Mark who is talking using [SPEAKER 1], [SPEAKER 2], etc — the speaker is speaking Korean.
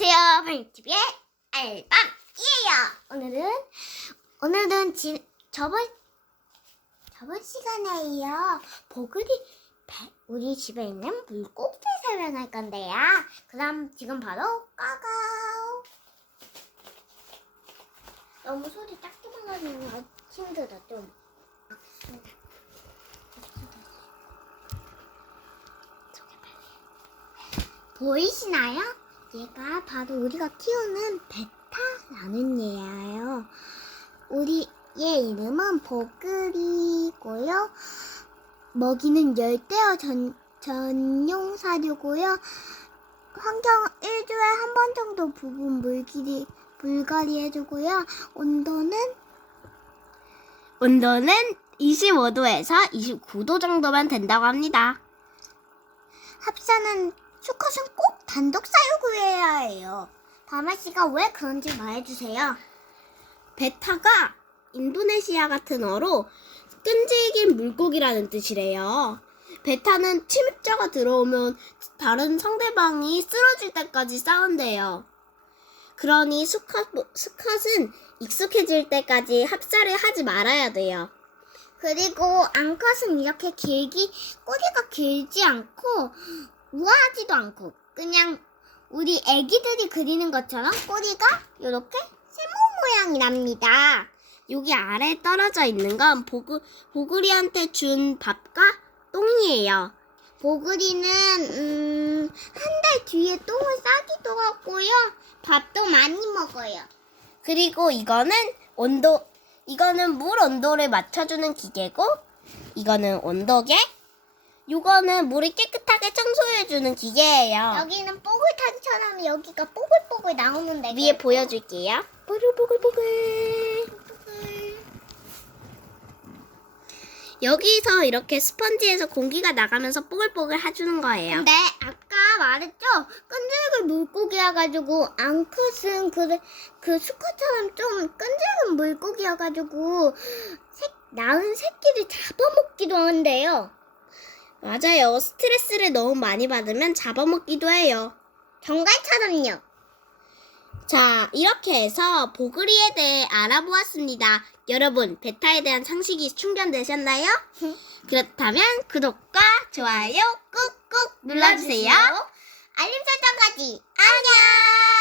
[SPEAKER 1] 안녕하세요. 방TV의 알밤이에요. 오늘은, 오늘은 지, 저번, 저번 시간에 이어 보글이 배- 우리 집에 있는 물고기 설명할 건데요. 그럼 지금 바로 까가오. 너무 소리 작게 나가지고 힘들어 좀. 보이시나요? 얘가 바로 우리가 키우는 베타라는 얘예요. 우리 얘 이름은 보글이고요. 먹이는 열대어 전, 전용 사료고요. 환경 1주에 한 번 정도 부분 물기리, 물갈이 해주고요. 온도는
[SPEAKER 2] 온도는 25도에서 29도 정도면 된다고 합니다.
[SPEAKER 1] 합사는 수컷은 꼭 단독 사육해야 해요. 다마 씨가 왜 그런지 말해주세요.
[SPEAKER 2] 베타가 인도네시아 같은 어로 끈질긴 물고기라는 뜻이래요. 베타는 침입자가 들어오면 다른 상대방이 쓰러질 때까지 싸운대요. 그러니 수컷, 수컷은 익숙해질 때까지 합사를 하지 말아야 돼요.
[SPEAKER 1] 그리고 암컷은 이렇게 길기 꼬리가 길지 않고 우아하지도 않고 그냥 우리 애기들이 그리는 것처럼 꼬리가 이렇게 세모 모양이랍니다.
[SPEAKER 2] 여기 아래에 떨어져 있는 건 보글, 보글이한테 준 밥과 똥이에요.
[SPEAKER 1] 보글이는 음, 한 달 뒤에 똥을 싸기도 하고요. 밥도 많이 먹어요.
[SPEAKER 2] 그리고 이거는 온도, 이거는 물 온도를 맞춰주는 기계고, 이거는 온도계, 요거는 물을 깨끗하게 청소해주는 기계예요.
[SPEAKER 1] 여기는 뽀글타기처럼 여기가 뽀글뽀글 나오는데
[SPEAKER 2] 위에 보여줄게요. 뽀글뽀글뽀글. 여기서 이렇게 스펀지에서 공기가 나가면서 뽀글뽀글 해주는 거예요.
[SPEAKER 1] 근데 아까 말했죠? 끈질긴 물고기여가지고 앙컷은 그, 그 수컷처럼 좀 끈질긴 물고기여가지고 새, 낳은 새끼를 잡아먹기도 한대요.
[SPEAKER 2] 맞아요. 스트레스를 너무 많이 받으면 잡아먹기도 해요.
[SPEAKER 1] 정갈처럼요.
[SPEAKER 2] 자, 이렇게 해서 보그리에 대해 알아보았습니다. 여러분, 베타에 대한 상식이 충전되셨나요? 그렇다면 구독과 좋아요 꾹꾹 눌러주세요.
[SPEAKER 1] 알림 설정까지 안녕.